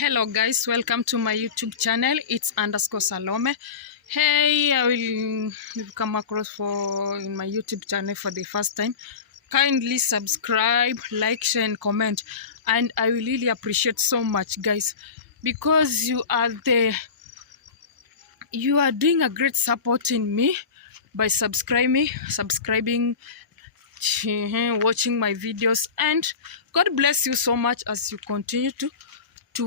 Hello guys, welcome to my YouTube channel. It's _Salome. Hey, I will come across in my YouTube channel for the first time. Kindly subscribe, like, share and comment, and I will really appreciate so much guys, because you are doing a great support in me by subscribing, watching my videos, and God bless you so much as you continue to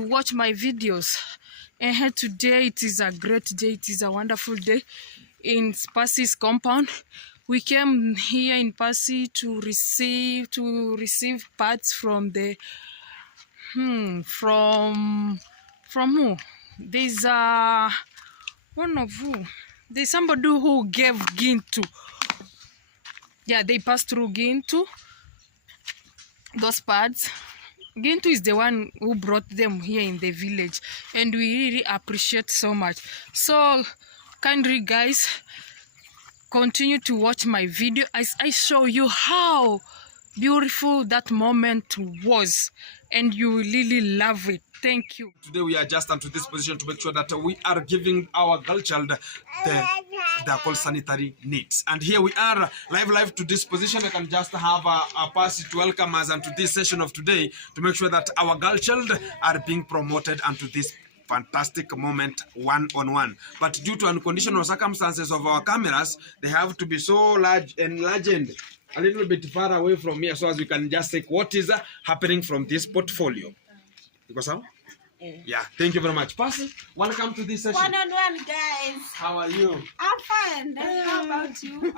watch my videos. And today it is a great day, it is a wonderful day in Spasi's compound. We came here in Spasi to receive parts from the from who? There's there's somebody who gave Gintu. Yeah, they passed through Gintu, those pads. Gintu is the one who brought them here in the village, and we really appreciate so much. So kindly guys, continue to watch my video as I show you how beautiful that moment was, and you will really love it. Thank you. Today we are just into this position to make sure that we are giving our girl child the called sanitary needs. And here we are live to this position. I can just have a person to welcome us into this session of today to make sure that our girl child are being promoted onto this fantastic moment one-on-one. But due to unconditional circumstances of our cameras, they have to be so large and legend a little bit far away from here, so as we can just take what is happening from this portfolio. Because how? Yeah, thank you very much. Percy, welcome to this session. One-on-one, guys. How are you? I'm fine. How about you?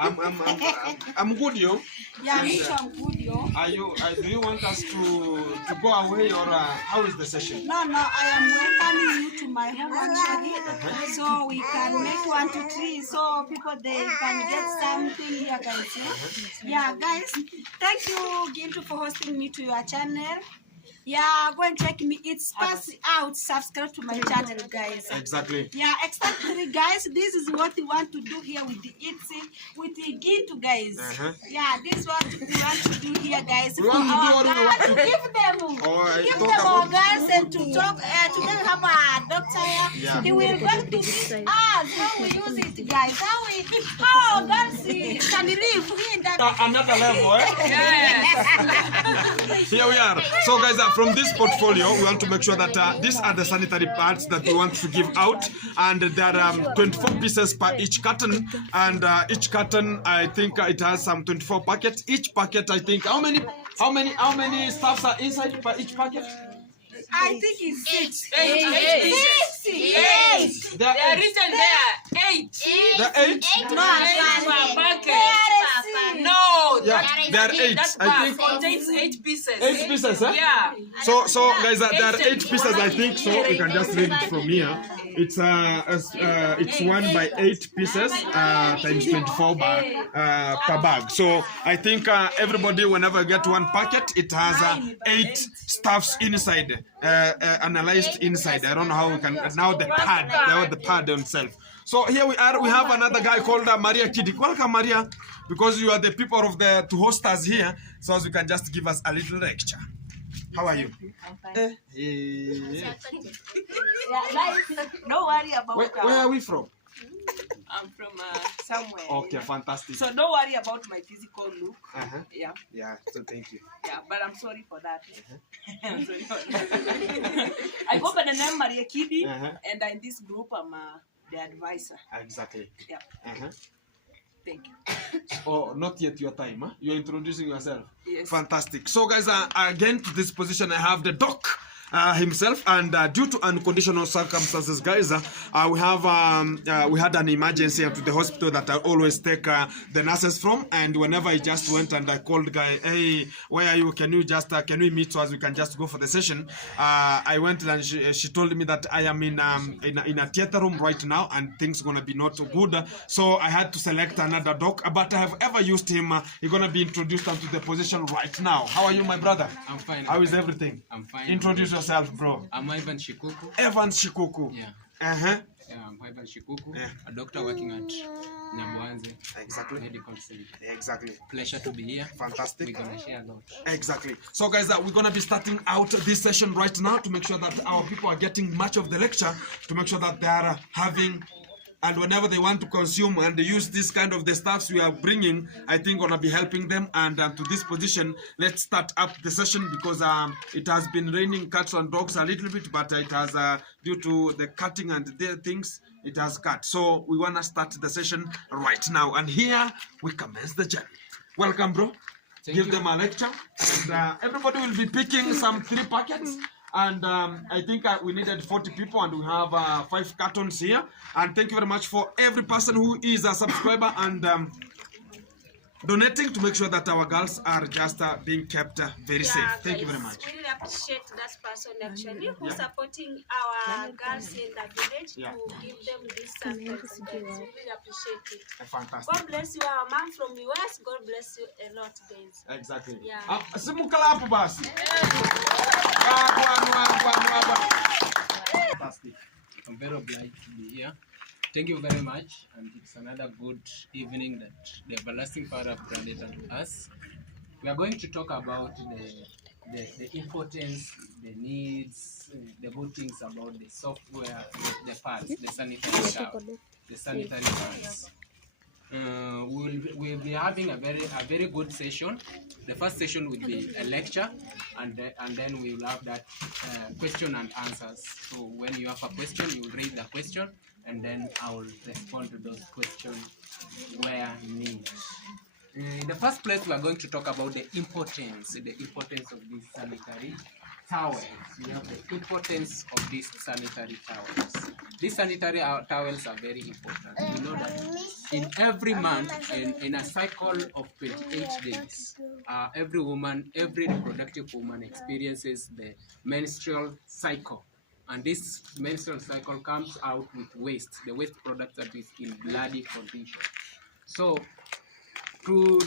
I'm good, yo. Yeah, me too. I'm good, yo. Do you want us to go away, or how is the session? No, I am welcoming you to my home actually. So we can make 1, 2, 3. So people they can get something here, guys. Yeah, guys. Thank you, Gintu, for hosting me to your channel. Yeah, go and check me. It's Spasi out. Subscribe to my channel, guys. Exactly. Yeah, exactly, guys. This is what we want to do here with the Itzy, with the Gintu, guys. Yeah, this is what we want to do here, guys. We want to do what we want to give them our guys and to talk. Today we have a doctor here. Yeah. He will go to teach us how we use it, guys. How girls can live in that. Another level, eh? Here we are. So, guys, from this portfolio, we want to make sure that these are the sanitary pads that we want to give out, and there are 24 pieces per each carton, and each carton, I think it has some 24 packets. Each packet, I think, how many stuffs are inside per each packet? I think it's 6. 8. They are written there. 8. The 8? No, yeah, there are 8. I think contains 8 pieces. 8 pieces, eh? Yeah. So guys, there are 8 pieces, I think. So we can just read it from here. It's 1 by 8 pieces times 24 per bag. So I think everybody, whenever you get one packet, it has 8 stuffs inside, analyzed inside. I don't know how we can now the pad itself. So here we are. We have another guy called Maria Kidik. Welcome, Maria, because you are the people of to host us here, so as you can just give us a little lecture. How are you? I'm fine. Don't worry about where are we from? I'm from somewhere. Okay, fantastic. So don't worry about my physical look. Yeah, so thank you. Yeah, but I'm sorry for that. I'm sorry for that. I go by the name Maria Kidi, and in this group I'm the advisor. Exactly. Yeah. Thank you. Oh, not yet your time, huh? You're introducing yourself. Yes. Fantastic. So guys, again to this position I have the doc himself, and due to unconditional circumstances, guys, we had an emergency to the hospital that I always take the nurses from, and whenever I just went and I called guy, hey, where are you? Can we meet so as we can just go for the session? I went and she told me that I am in a theater room right now, and things gonna be not good. So I had to select another doc, but I have ever used him. He's gonna be introduced onto the position right now. How are you, my brother? I'm fine. How is everything? I'm fine. Introduce yourself, bro. I'm Ivan Shikuku. Evan Shikuku. Yeah. Uh-huh. I'm Ivan Shikuku, Yeah. a doctor working at Nyabuanze Exactly. Medical Center. Exactly. Pleasure to be here. Fantastic. We're gonna share a lot. Exactly. So guys, we're going to be starting out this session right now to make sure that our people are getting much of the lecture, to make sure that they are having, and whenever they want to consume and use this kind of the stuffs we are bringing, I think gonna be helping them. And to this position, let's start up the session, because it has been raining cats and dogs a little bit, but it has due to the cutting and the things, it has cut. So we wanna start the session right now, and here we commence the journey. Welcome, bro. Give them a lecture, and everybody will be picking some 3 packets. And I think we needed 40 people, and we have 5 cartons here. And thank you very much for every person who is a subscriber and donating, to make sure that our girls are just being kept very safe. Thank you very much. We really appreciate that person actually who's supporting our girls in the village to give them this service. We really appreciate it. Fantastic. God bless you, our mom from US. God bless you a lot, guys. Exactly. Yeah. Simukala hapo basi. Fantastic. I'm very obliged to be here. Thank you very much, and it's another good evening that the everlasting Father have granted unto us. We are going to talk about the importance, the needs, the good things about the software, the parts, the sanitary pads. We'll be having a very good session. The first session will be a lecture, and then we will have that question and answers. So when you have a question, you will read the question, and then I will respond to those questions where needed. In the first place, we are going to talk about the importance of these sanitary towels. We have the importance of these sanitary towels. These sanitary towels are very important. We know that in every month, in a cycle of 28 days, every reproductive woman experiences the menstrual cycle. And this menstrual cycle comes out with waste, the waste product that is in bloody condition. So to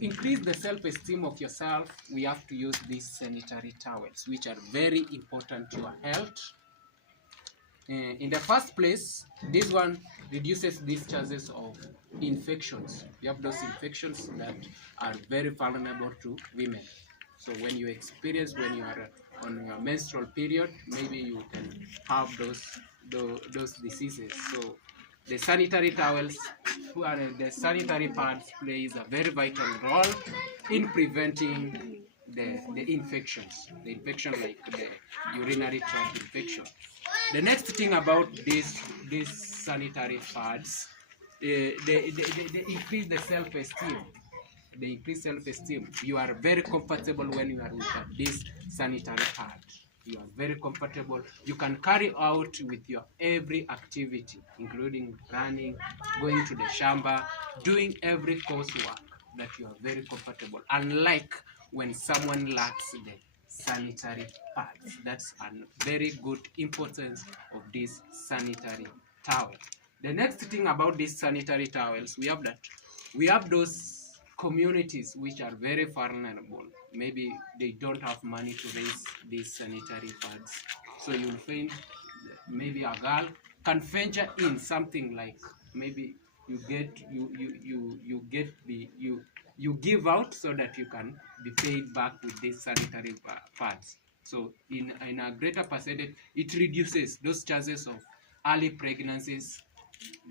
increase the self-esteem of yourself, we have to use these sanitary towels, which are very important to your health. In the first place, this one reduces these chances of infections. You have those infections that are very vulnerable to women. So when you are on your menstrual period, maybe you can have those diseases. So the sanitary towels, the sanitary pads plays a very vital role in preventing the infections, the infection like the urinary tract infection. The next thing about these sanitary pads, they increase the self-esteem. They increase self-esteem. You are very comfortable when you are with this sanitary pad. You are very comfortable. You can carry out with your every activity, including running, going to the shamba, doing every coursework, that you are very comfortable. Unlike when someone lacks the sanitary pads. That's a very good importance of this sanitary towel. The next thing about these sanitary towels, we have those communities which are very vulnerable. Maybe they don't have money to raise these sanitary pads. So you'll find maybe a girl can venture in something like, maybe you give out so that you can be paid back with these sanitary pads. So in a greater percentage, it reduces those chances of early pregnancies,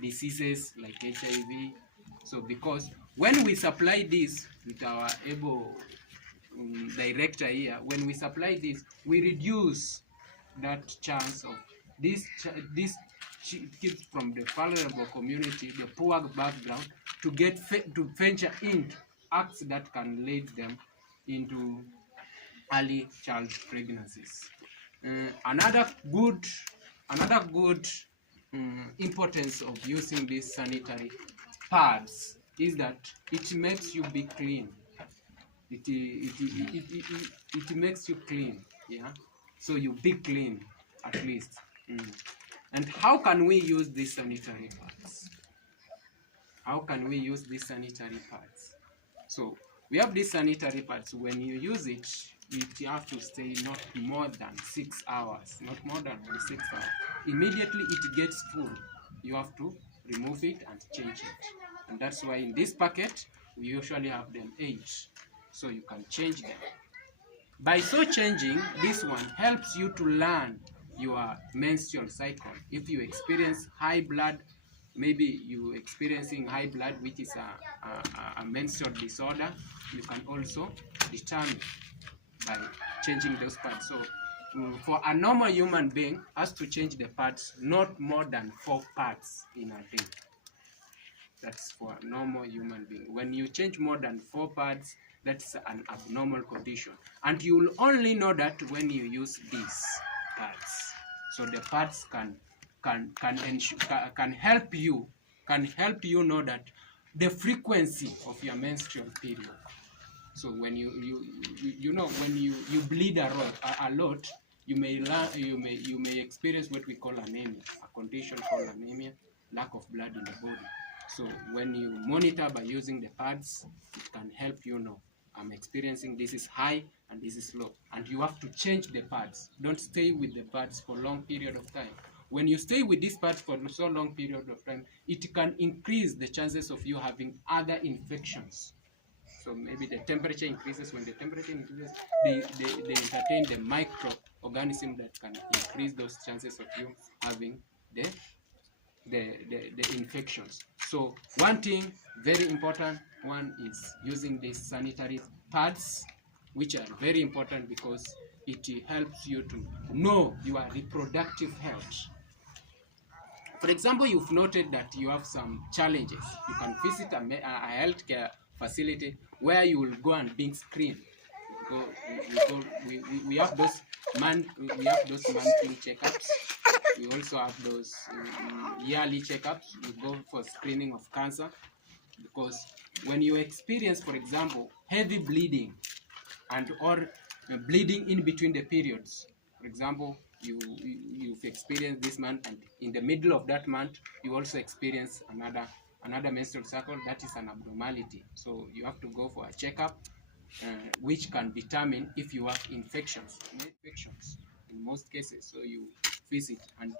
diseases like HIV. So because when we supply this with our able director here, when we supply this, we reduce that chance of these kids from the vulnerable community, the poor background, to venture into acts that can lead them into early child pregnancies. Another good importance of using these sanitary pads is that it makes you be clean. It makes you clean, yeah. So you be clean at least. And how can we use these sanitary pads? How can we use these sanitary pads? So we have these sanitary pads. When you use it, it have to stay not more than 6 hours, not more than 6 hours. Immediately it gets full, you have to remove it and change it. And that's why in this packet, we usually have them 8, so you can change them. By so changing, this one helps you to learn your menstrual cycle. If you experience high blood, maybe you experiencing high blood, which is a menstrual disorder, you can also determine by changing those pads. So for a normal human being, has to change the pads not more than 4 pads in a day. That's for a normal human being. When you change more than 4 pads, that's an abnormal condition. And you will only know that when you use these pads. So the pads can help you know that the frequency of your menstrual period. So when you know when you bleed a lot, you may experience what we call anemia, a condition called anemia, lack of blood in the body. So when you monitor by using the pads, it can help you know, I'm experiencing this is high and this is low. And you have to change the pads. Don't stay with the pads for a long period of time. When you stay with these pads for so long period of time, it can increase the chances of you having other infections. So maybe the temperature increases. When the temperature increases, they entertain the microorganism that can increase those chances of you having the infections. So one thing, very important one, is using these sanitary pads, which are very important because it helps you to know your reproductive health. For example, you've noted that you have some challenges. You can visit a healthcare facility where you will go and being screened. We have those monthly checkups. We also have those yearly checkups. We go for screening of cancer, because when you experience, for example, heavy bleeding or bleeding in between the periods, for example, you've experienced this month, and in the middle of that month you also experience another menstrual cycle, that is an abnormality. So you have to go for a checkup, which can determine if you have infections in most cases. So you visit, and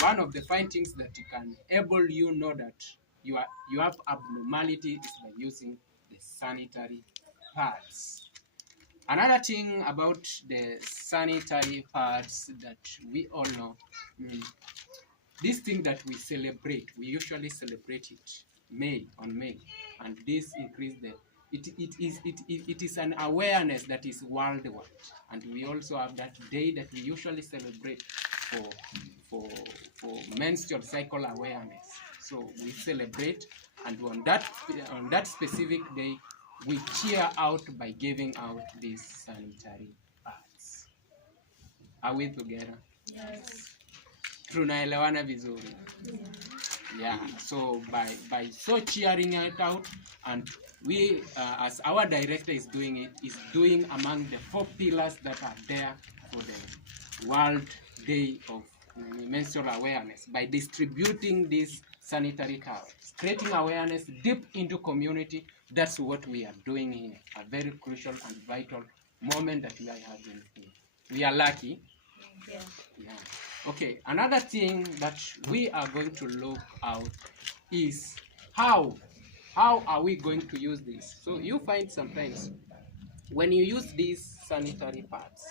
one of the findings that you can able you know that you have abnormality is by using the sanitary pads. Another thing about the sanitary pads that we all know, this thing that we celebrate, we usually celebrate it May, and this increase the it is an awareness that is worldwide, and we also have that day that we usually celebrate for menstrual cycle awareness. So we celebrate, and on that specific day we cheer out by giving out these sanitary pads. Are we together? Yes. Tunaelewana vizuri? Yeah. So by so cheering it out, and we as our director is doing among the 4 pillars that are there for the World Day of Menstrual Awareness, by distributing these sanitary towels, creating awareness deep into community. That's what we are doing here. A very crucial and vital moment that we are having here. We are lucky. Yeah. Yeah. Okay, another thing that we are going to look out is how are we going to use this. So you find sometimes when you use these sanitary pads,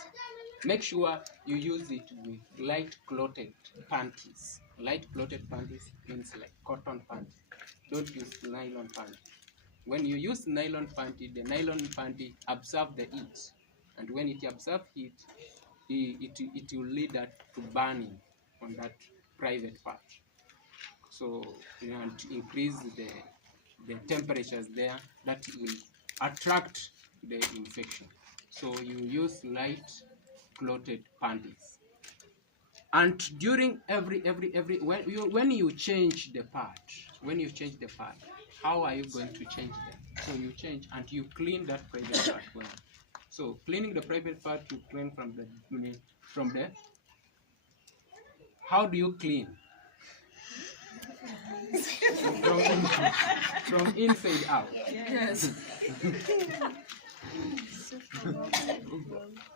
make sure you use it with light clotted panties. Light clotted panties means like cotton panties. Don't use nylon panties. When you use nylon panty, the nylon panty absorbs the heat, and when it absorbs heat, it will lead that to burning on that private part. So and increase the temperatures there, that will attract the infection. So you use light clotted panties. And during when you change the pad, how are you going to change them? So you change and you clean that private part well. So cleaning the private part, you clean from the how do you clean? from inside out. Yes.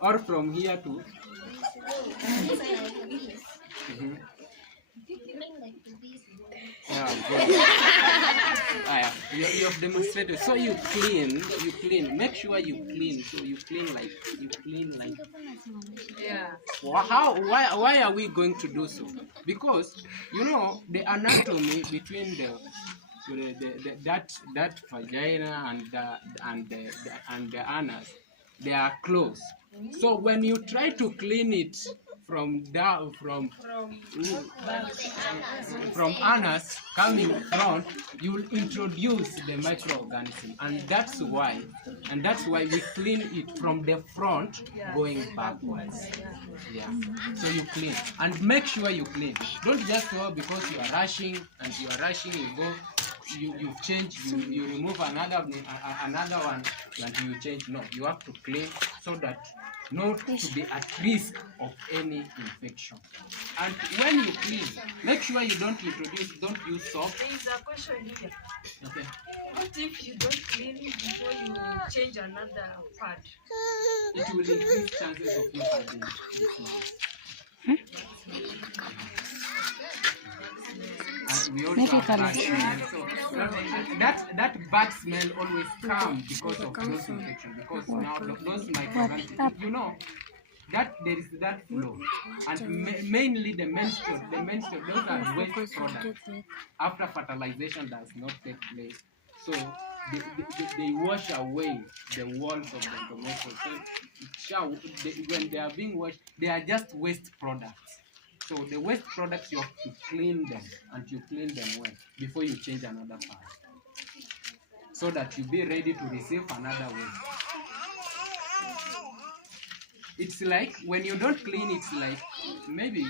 Or from here to. Mhm. Yeah, good. You have demonstrated. So you clean. Make sure you clean. So you clean like. Yeah. Why are we going to do so? Because you know the anatomy between that vagina and the anus, they are close. So when you try to clean it from anus coming front, you will introduce the microorganism, and that's why we clean it from the front going backwards. Yeah. So you clean and make sure you clean. Don't just go because you are rushing you go. You change, you remove another one and you change. No, you have to clean so that not to be at risk of any infection. And when you clean, make sure you don't use soap. There is a question here. Okay. What if you don't clean before you change another pad? It will increase chances of you having disease. And we also have bad smell. So that bad smell always comes because of those infections. Because now those microorganisms, you know, that there is that flow, and mainly the menstrual, those are waste products. After fertilization does not take place, so they wash away the walls of the endometrium. So when they are being washed, they are just waste products. So the waste products, you have to clean them, and you clean them well before you change another part, so that you be ready to receive another one. It's like when you don't clean, it's like maybe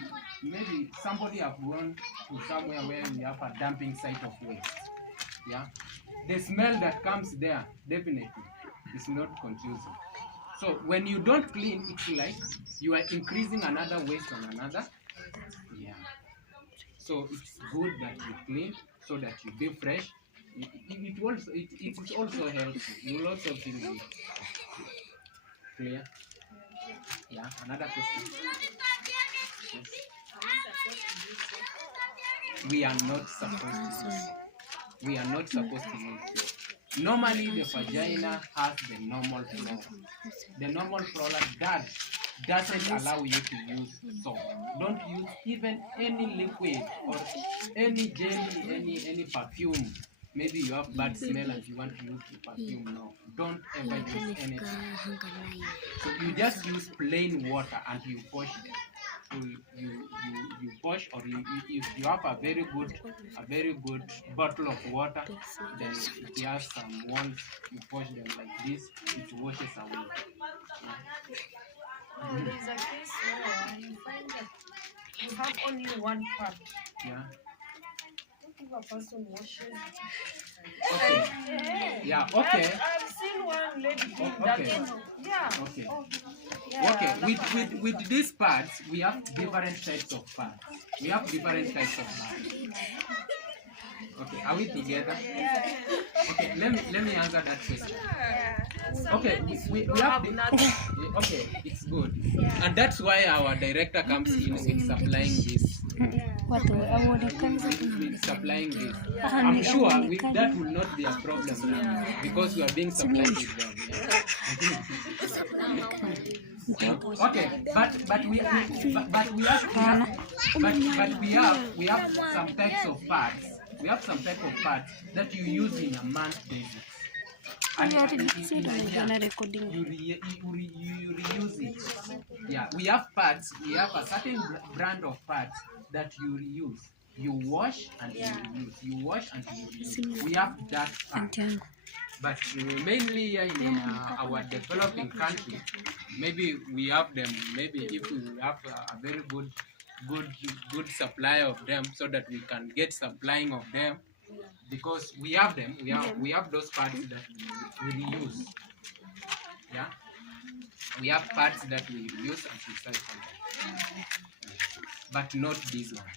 somebody have gone to somewhere where we have a dumping site of waste. Yeah, the smell that comes there definitely is not confusing. So when you don't clean, it's like you are increasing another waste on another. Yeah. So it's good that you clean so that you be fresh. It is also healthy. You will also feel good. Clear? Yeah. Another question. Yes. We are not supposed to use it. We are not supposed to use it. Normally, the vagina has the normal flora. The normal flora that doesn't allow you to use soap. Don't use even any liquid or any jelly, any perfume. Maybe you have bad smell and you want to use the perfume. No, don't ever use anything. So you just use plain water and you wash them. So you wash, or if you have a very good bottle of water, then if you have some ones, you wash them like this, it washes away. There is a case where you find that you have only one pad. Yeah. If a person washes. Okay. Yeah. Okay. I've seen one lady doing Okay. that. Yeah. Okay. Yeah, Okay. With these pads, we have different types of pads. Okay. Are we together? Okay. Let me answer that question. Okay. We have okay. It's good, and that's why our director comes in with supplying this. With supplying this. I'm sure that will not be a problem now, because we are being supplied with them. Yeah? Okay, but we have some types of pads. We have some type of pads that you use in a month basis. And you reuse it. Yeah, we have pads. We have a certain brand of pads that you reuse. You wash and you reuse. You wash and you reuse. We have that pad. But mainly in our developing countries, maybe we have them. Maybe if we have a very good supply of them, so that we can get supplying of them, because we have them. We have those pads that we reuse. Yeah, we have pads that we reuse and recycle, but not this one.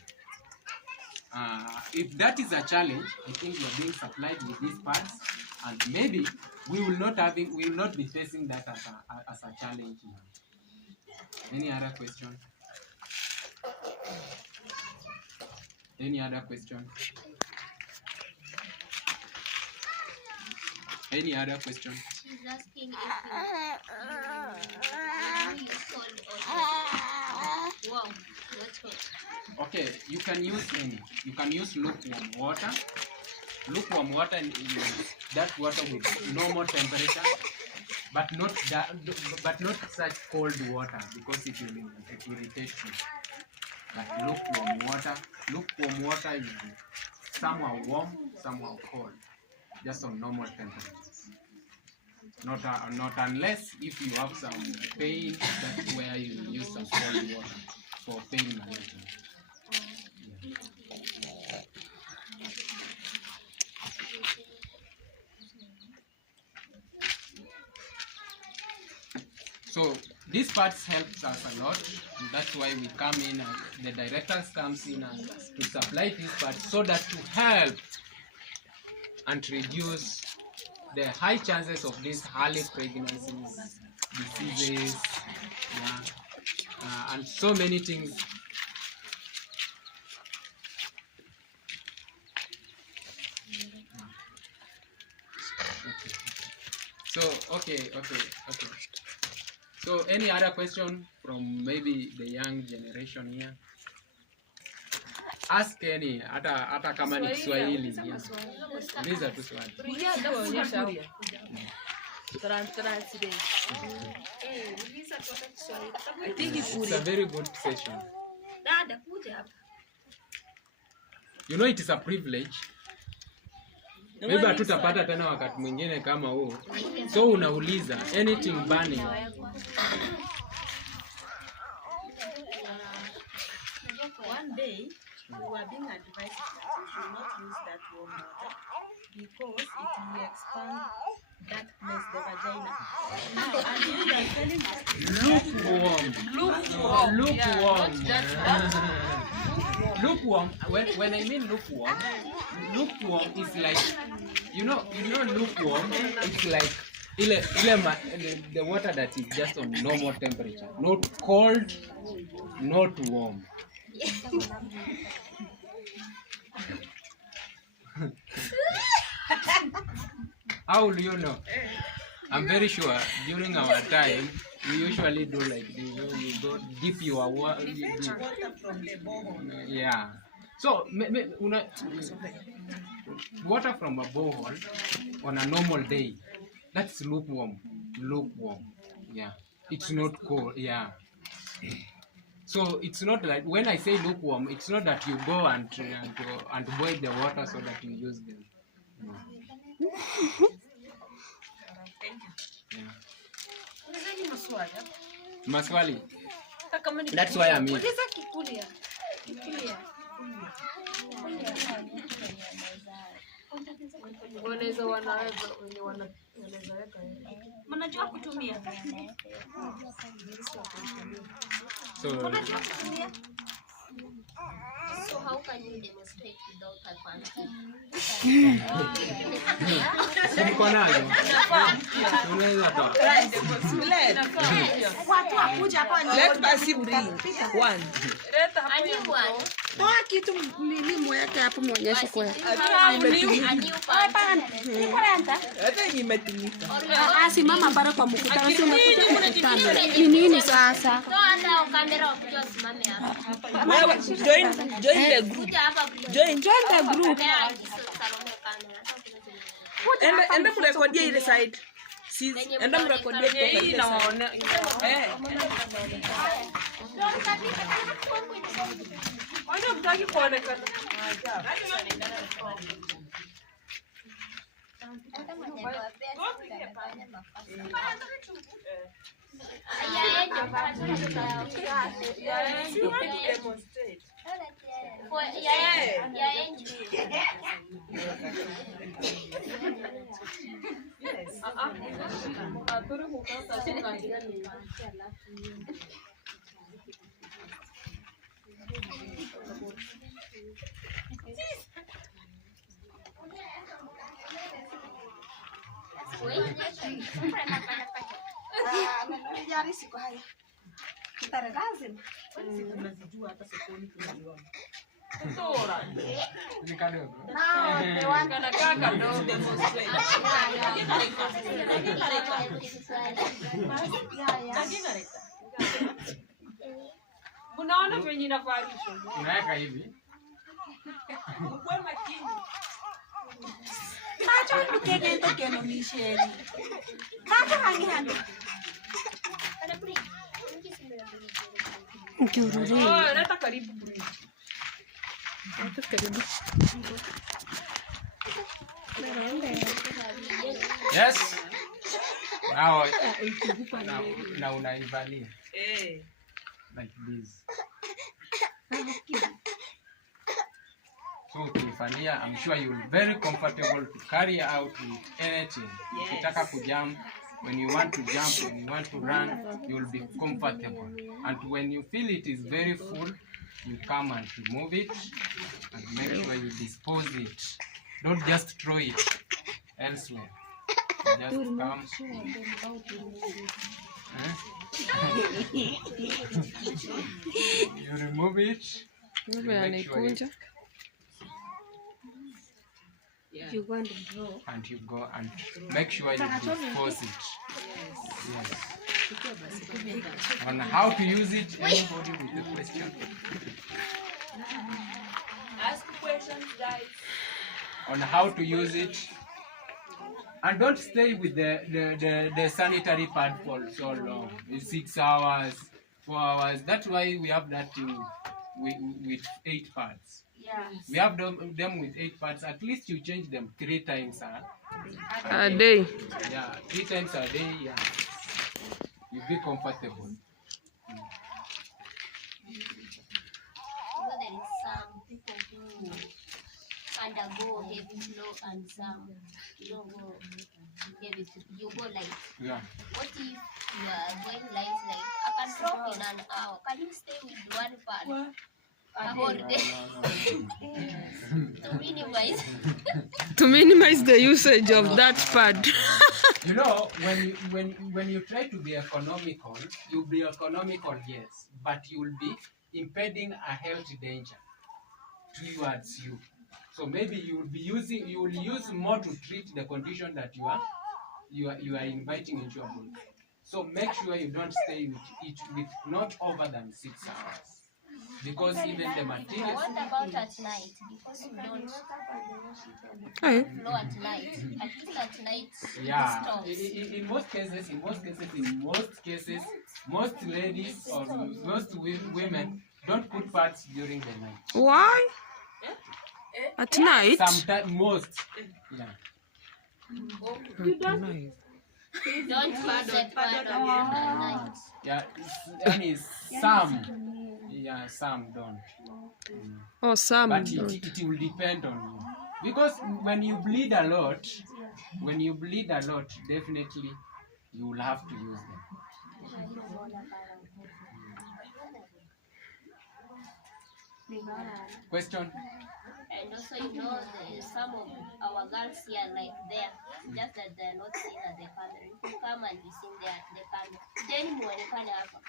If that is a challenge, I think we are being supplied with these pads, and maybe we will not be facing that as a challenge now. Any other question? Any other question? Any other question? She's asking if you sold or wow, what's what? Okay, you can use any. You can use lukewarm water. Lukewarm water is that water with normal temperature, but not such cold water because it will irritate you. But lukewarm water is somehow warm, somehow cold, just on normal temperature. Not unless if you have some pain, that's where you use some cold water for pain management. So these parts helps us a lot. And that's why we come in and the directors comes in and to supply these parts so that to help and reduce the high chances of these early pregnancies, diseases, and so many things. So okay. So any other question from maybe the young generation here? Ask any, hata kama ni Kiswahili. Uliza tu swali. I think it's a very good session. You know, it is a privilege. Maybe hatutapata tena wakati mwingine kama huo. So unauliza anything burning. One day, we were being advised that we should not use that warm water because it will expand that place, the vagina. Now, and you are telling us Lukewarm. Lukewarm. When I mean lukewarm is like, you know lukewarm. It's like the water that is just on normal temperature, not cold, not warm. How do you know? I'm very sure during our time we usually do like this. You go dip your water. from the borehole. Yeah. So water from a borehole on a normal day, that's lukewarm. Yeah. It's not cold. Yeah. So it's not like when I say lukewarm, it's not that you go and boil the water so that you use them. No. Yeah. Maswali. That's why I'm here. Mnajua kutumia? So how can you demonstrate without a panty? Watu wakuja hapa Let Basi bring one. A new one. Toa kitu nini mweke hapo muonyeshe kwa. A new panty. Hata imetumika. si mama pale kwa mkutano, si umekuja mkutano. Ni nini sasa? So hata kamera wakuja wasimame hapa. Wewe join the group. Kuja hapa. Join the group. Salome kamera. Enda mrekodia ile side. Si enda mrekodia kutoka ile side. Ona mtaki kuonekana. Amenijari siku haya. Kitare lazima. Ni kadogo. Unaona venye inavalishwa. Unaweka hivi. Mkwe makini. Macho nikege ndo keno misheri. Macho hangi hando. Oh, leta karibu bridge. Leta karibu. Yes. Now unaivalia. Like this. So ukivalia, I'm sure you'll be very comfortable to carry out with anything. Ukitaka kujump, when you want to jump, when you want to run, you'll be comfortable. And when you feel it is very full, you come and remove it and make sure you dispose it. Don't just throw it elsewhere. You just come. You remove it. You make sure you, and you go and make sure you dispose it. Yes. On how to use it, anybody with a question? Ask questions, guys. On how to use it. And don't stay with the sanitary pad for so long. 6 hours, 4 hours. That's why we have that thing with 8 pads. Yeah. We have them with 8 pads. At least you change them 3 times A day. yeah, 3 times a day. Yeah, you'll be comfortable. There is some people who undergo heavy flow and some you don't go heavy flow. You go light. Yeah. What if you are going light like I can drop in an hour? Can you stay with one part a whole day to minimize? To minimize the usage of that pad. You know, when you try to be economical, you'll be economical, yes, but you'll be impeding a health danger towards you. So maybe you will use more to treat the condition that you are inviting into your body. So make sure you don't stay with it with not over than 6 hours. Because even the materials. What about at night? Because you don't Hey. flow at night. At least at night Yeah, it stops. in most cases, most ladies or most women don't put pads during the night. Why? At night? Sometimes, most. Yeah. You don't. Don't use that pad on at night. Yeah, and some. Yeah, some don't. Oh, some But don't. it will depend on you. Because when you bleed a lot, definitely you will have to use them. Question? And also, some of our girls here, like there, just that they're not seen at the camera. If you come and be seen there at the camera, then muonekane hapa.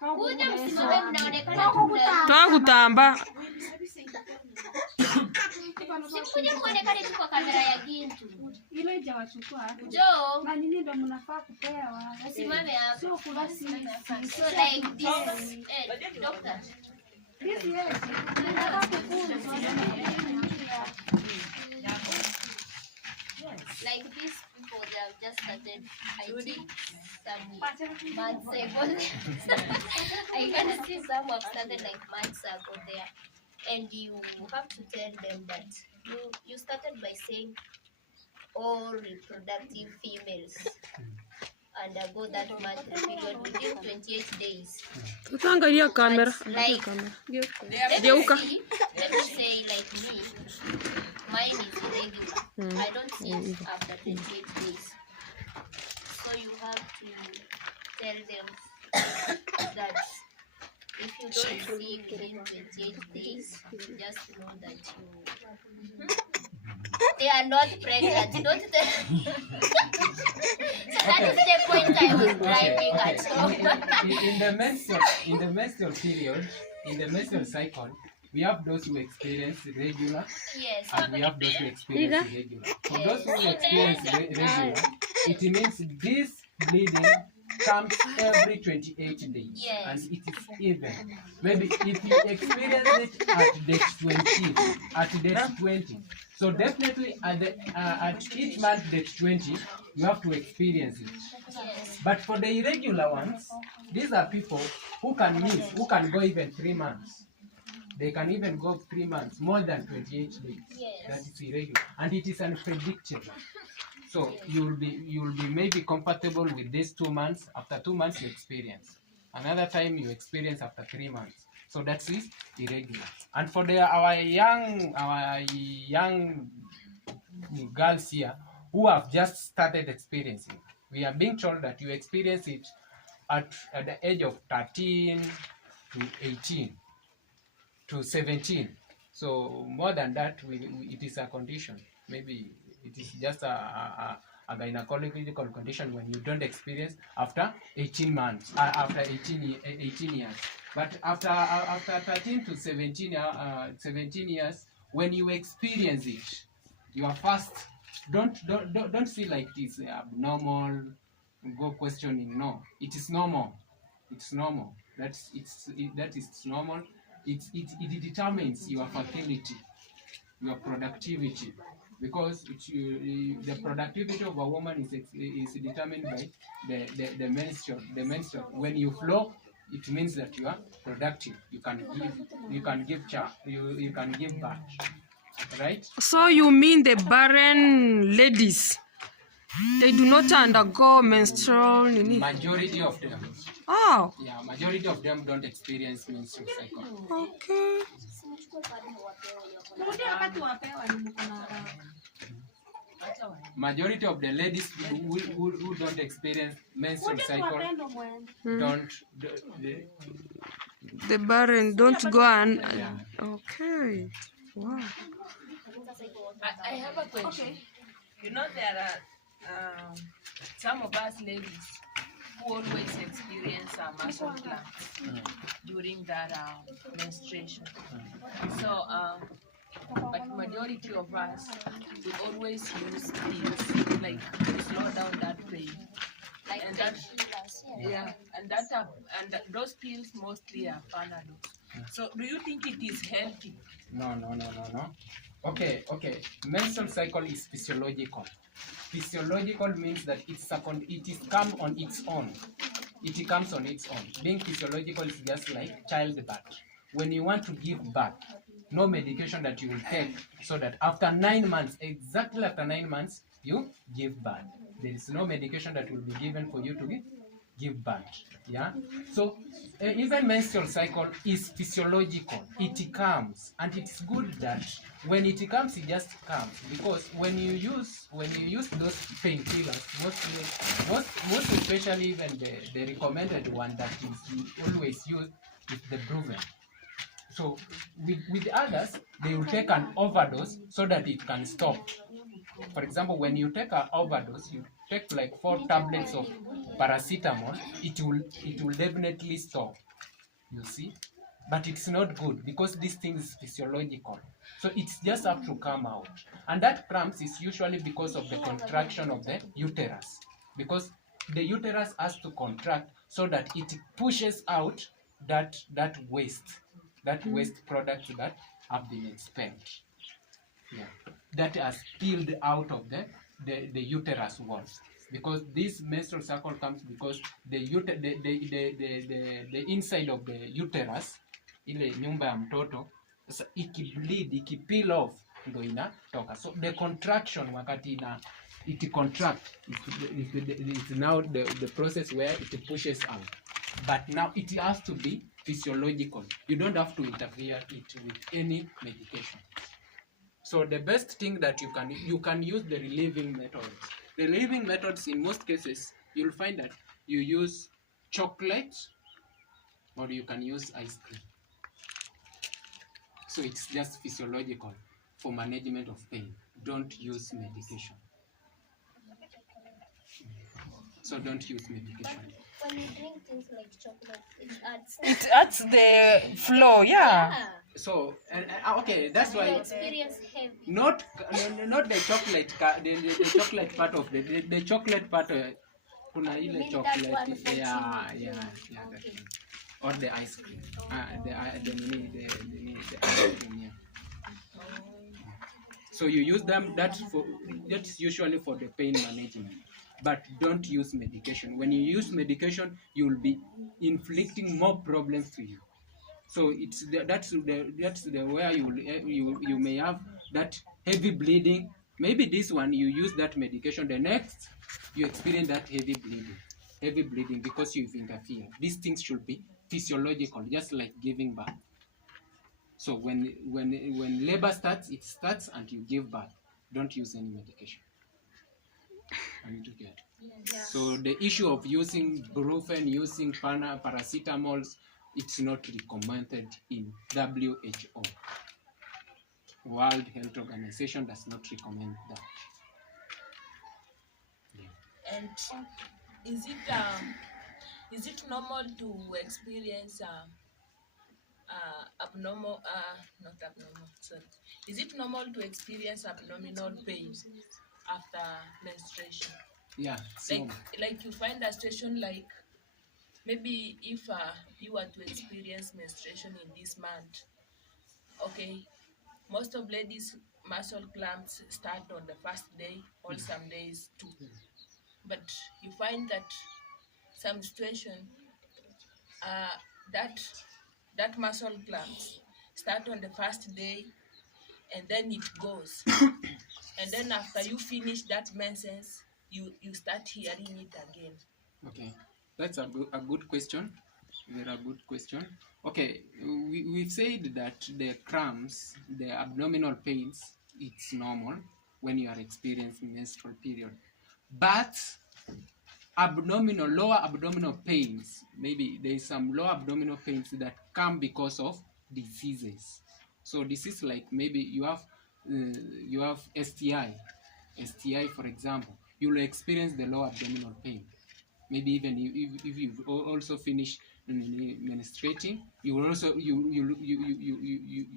Kuja msimame mnaonekana Toa kutamba. Sikuja muonekane tu kwa kamera ya Gintu. Ile hajawachukua. Joe, Na nyinyi ndio mnafaa kupewa. simame hapa. Sio kula sisi. So like this, doctor. This yes. Tunataka kufunzwa. Like these people, they have just started, I think, some months ago. I can see some have started like months ago there. And you have to tell them that you started by saying all reproductive females undergo that monthly period within 28 days. Tutaangalia kamera. Like, Geuka. let me say like me, mine is irregular. I don't see it after 28 days. So you have to tell them that if you don't see within 28 days, just know that they are not pregnant. Don't they? So that is the point I was driving at. So In the menstrual period, in the menstrual cycle, we have those who experience regular yes. and we have those who experience irregular. For those who experience regular, it means this bleeding comes every 28 days Yes. and it is even. Maybe if you experience it at day 20, so definitely at each month day 20, you have to experience it. Yes. But for the irregular ones, these are people who can miss, who can go even 3 months. They can even go 3 months, more than 28 days. Yes. That is irregular, and it is unpredictable. So you will be maybe comfortable with these 2 months. After 2 months, you experience. Another time you experience after 3 months. So that is irregular. And for our young girls here who have just started experiencing, we are being told that you experience it at the age of 13 to 18 to 17. So more than that, it is a condition. Maybe it is just a gynecological condition when you don't experience after 18 months, after 18 years. But after 13 to 17 years, when you experience it, you are fast. Don't feel like it is abnormal. Go questioning. No, it is normal. It's normal. That is normal. It determines your fertility, your productivity, because the productivity of a woman is determined by the menstrual. The menstrual. When you flow, it means that you are productive. You can give birth, right? So you mean the barren ladies, they do not undergo menstrual nini? Majority of them. Oh, Yeah, majority of them don't experience menstrual cycle. okay. Majority of the ladies who don't experience menstrual cycle don't. The barren don't go and Yeah. okay. Wow. I have a question. You know, there are some of us ladies who always experience muscle cramps during that menstruation. So, but majority of us, we always use pills, like to slow down that pain. Like And that, painkillers, yeah, and those pills mostly are Panadol. So, do you think it is healthy? No. Okay. Menstrual cycle is physiological. Physiological means that it comes on its own. It comes on its own. Being physiological is just like childbirth. When you want to give birth, no medication that you will take, so that after 9 months, exactly after 9 months, you give birth. There is no medication that will be given for you to give birth. Yeah. So even menstrual cycle is physiological. It comes, and it's good that when it comes, it just comes, because when you use those painkillers, most especially even the recommended one that is always used is the Brufen. So with others, they will take an overdose so that it can stop. For example, when you take an overdose, you take like 4 tablets of paracetamol, it will definitely stop. You see? But it's not good because this thing is physiological. So it's just have to come out. And that cramps is usually because of the contraction of the uterus. Because the uterus has to contract so that it pushes out that waste products that have been expelled. Yeah. That has spilled out of the uterus walls. Because this menstrual cycle comes because the inside of the uterus, ile nyumba ya mtoto, sasa ikibleed, ikipeel off, ndo inatoka. So the contraction wakati it contract is now the process where it pushes out. But now it has to be physiological. You don't have to interfere it with any medication. So the best thing that you can use the relieving methods. The relieving methods, in most cases, you'll find that you use chocolate or you can use ice cream. So it's just physiological for management of pain. don't use medication. So don't use medication. When you drink things like chocolate, it adds. It adds the flow, yeah. Yeah. So okay, that's You why experience heavy. not the chocolate the chocolate part of the chocolate part. Kuna You ile mean that chocolate, one for yeah, tea? yeah, that Okay. one. Or the ice cream, the ice cream, yeah. So you use them. That's usually for the pain management, but don't use medication. When you use medication, you will be inflicting more problems to you. So that's the where you may have that heavy bleeding. Maybe this one you use that medication, the next you experience that heavy bleeding because you've interfered. These things should be physiological, just like giving birth. So when labor starts, it starts and you give birth. Don't use any medication. I need to get. So the issue of using Brufen, using paracetamols, it's not recommended in WHO. World Health Organization does not recommend that. And is it normal to experience is it normal to experience abdominal pain after menstruation? Yeah. Like you find a situation like maybe if you were to experience menstruation in this month, okay, most of ladies muscle cramps start on the first day or some days too, but you find that some situation that muscle cramps start on the first day and then it goes and then after you finish that menses you start hearing it again. Okay, that's a good question. Very good question. Okay, we've said that the cramps, the abdominal pains, it's normal when you are experiencing menstrual period. But lower abdominal pains, maybe there is some lower abdominal pains that come because of diseases. So disease like maybe you have STI, for example, you will experience the lower abdominal pain. Maybe even if you've also finished menstruating, you will also you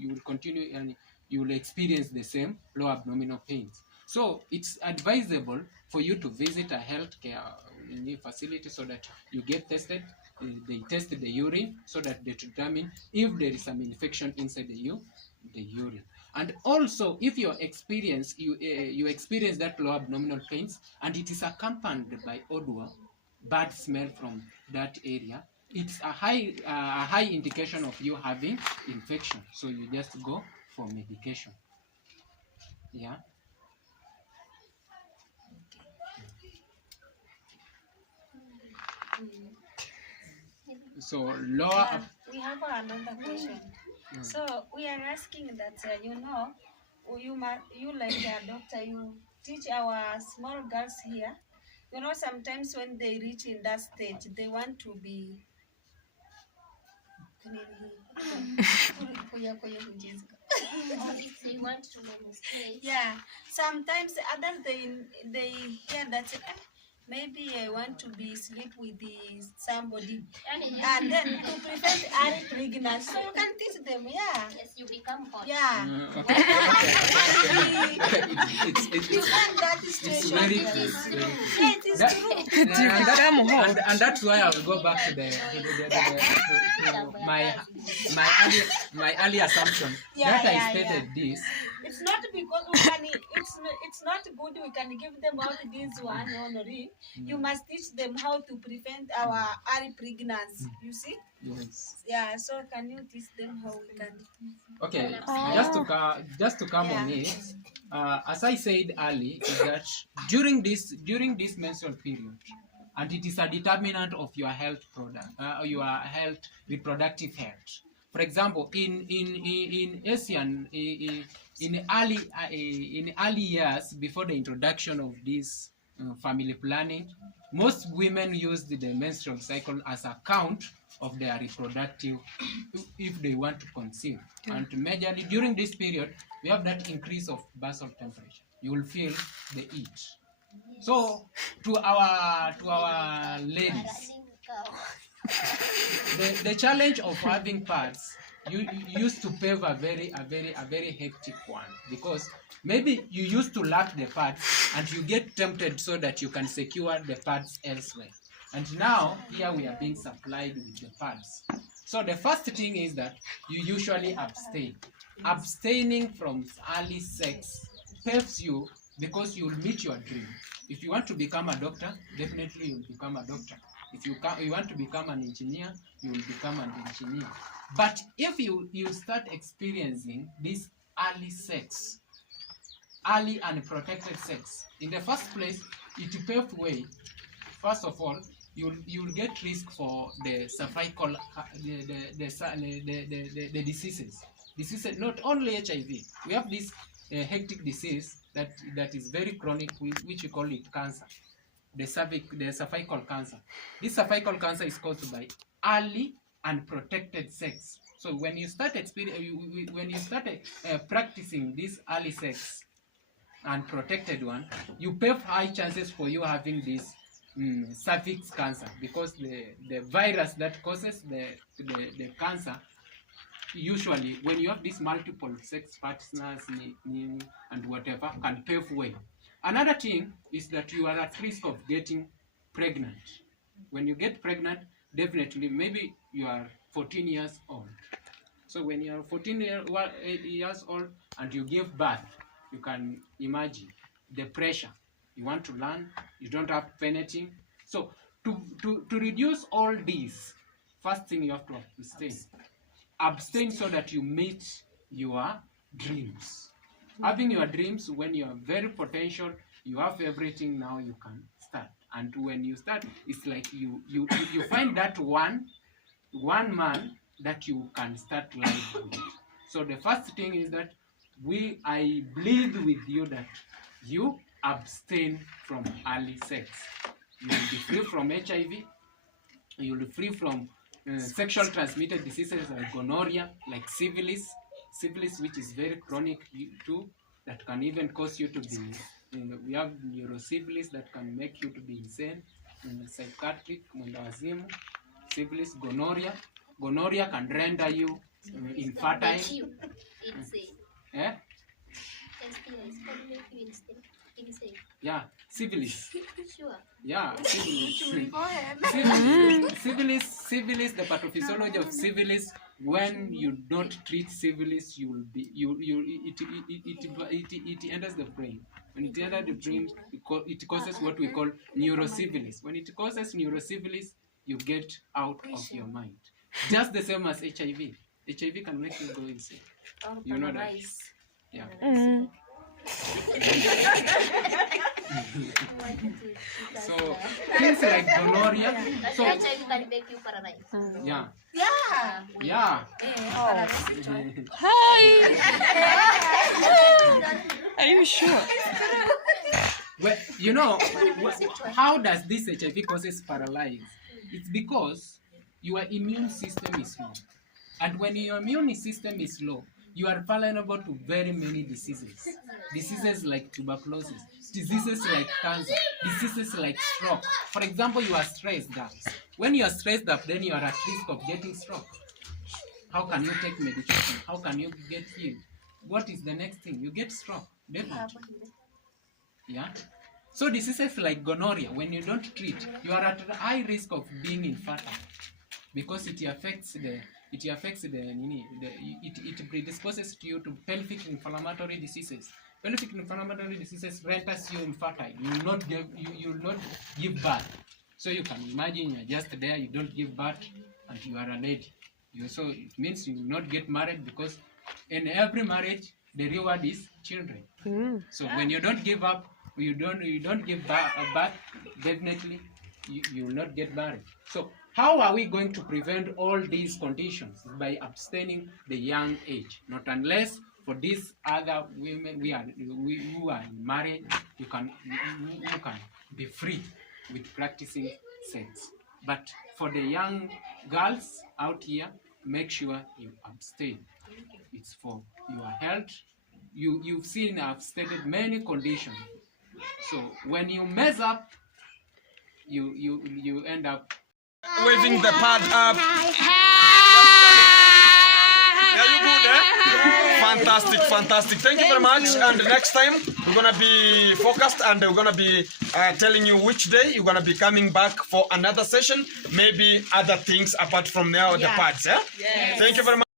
will continue and you will experience the same low abdominal pains. So it's advisable for you to visit a healthcare facility so that you get tested. They test the urine so that they determine if there is some infection inside the urine. And also, if you experience that low abdominal pains and it is accompanied by odor, bad smell from that area, it's a high indication of you having infection. So you just go for medication. Yeah. So lower. We have another question. So we are asking that you like a doctor, you teach our small girls here. Sometimes when they reach in that stage, they want to be. If they want to menstruate. Yeah. Sometimes others they hear that maybe I want to be sleep with somebody, and then to prevent early pregnancy. So you can teach them, yeah. Yes, you become hot. Yeah. It's very true. Yeah, it is true. And that's why I will go back to my early assumption that I stated this. It's not because we can. It's not good. We can give them all this one honorary. You must teach them how to prevent our early pregnancy. You see? Yes. Yeah. So can you teach them how we can? Okay. Just to come on it, as I said earlier, is that during this menstrual period, and it is a determinant of your health reproductive health. For example, in Asian in early years before the introduction of these family planning. Most women use the menstrual cycle as a count of their reproductive if they want to conceive. And majorly during this period, we have that increase of basal temperature. You will feel the heat. So to our ladies, the challenge of having pads, you used to pave a very hectic one, because maybe you used to lack the pads and you get tempted so that you can secure the pads elsewhere. And now here we are being supplied with the pads. So the first thing is that you usually abstain. Abstaining from early sex helps you because you will meet your dream. If you want to become a doctor, definitely you will become a doctor. If you want to become an engineer, you will become an engineer. But if you start experiencing this early sex, early and protected sex, in the first place, it paves way. First of all, you'll get risk for the cervical, the diseases. Diseases, not only HIV. We have this hectic disease that is very chronic, which we call it cancer. The cervical cancer. This cervical cancer is caused by early and protected sex. So when you start practicing this early sex and protected one, you pave high chances for you having this cervix cancer, because the virus that causes the cancer, usually when you have these multiple sex partners and whatever, can pave way. Another thing is that you are at risk of getting pregnant. When you get pregnant, definitely, maybe you are 14 years old. So when you are 14 years old and you give birth, you can imagine the pressure. You want to learn, you don't have anything. So to reduce all these, first thing you have to abstain. Abstain so that you meet your dreams. Having your dreams, when you are very potential, you have everything, now you can start. And when you start, it's like you find that one man that you can start life with. So the first thing is that I plead with you that you abstain from early sex. You will be free from HIV. You will be free from sexual transmitted diseases like gonorrhea, like syphilis, which is very chronic too, that can even cause you to be, we have neurosyphilis that can make you to be insane, psychiatric, mwendawazimu, syphilis, gonorrhea. Gonorrhea can render you infertile. Eh? Yeah, syphilis. Sure. Yeah, syphilis. Syphilis, the pathophysiology of syphilis, when you don't treat syphilis, it enters the brain. When it enters the brain, it causes what we call neurosyphilis. When it causes neurosyphilis, you get out of your mind. Just the same as HIV. HIV can make you go insane. You know that? Yeah. So things like gonorrhea. So HIV can make you paralyzed. yeah. Yeah. Yeah. Hi. Are you sure? Well, you know, how does this HIV causes paralysis? It's because your immune system is low. And when your immune system is low, you are vulnerable to very many diseases. Diseases like tuberculosis, diseases like cancer, diseases like stroke. For example, you are stressed up. When you are stressed up, then you are at risk of getting stroke. How can you take medication? How can you get healed? What is the next thing? You get stroke, definitely. Yeah. So diseases like gonorrhea, when you don't treat, you are at high risk of being infertile, because it predisposes you to pelvic inflammatory diseases. Pelvic inflammatory diseases renders you infertile. You will not give birth. So you can imagine you're just there, you don't give birth, and you are a lady. So it means you will not get married, because in every marriage the reward is children. So when you don't give up, you don't give birth, definitely you will not get married. So how are we going to prevent all these conditions? By abstaining the young age. Not unless For these other women who are married, you can be free with practicing sex. But for the young girls out here, make sure you abstain. It's for your health. You've seen I've stated many conditions. So when you mess up, you end up Waving the pad up. Are you good, eh? Fantastic, fantastic. Thank you very much. And next time, we're going to be focused and we're going to be telling you which day you're going to be coming back for another session. Maybe other things apart from now, the pads, yeah? Yes. Thank you very much.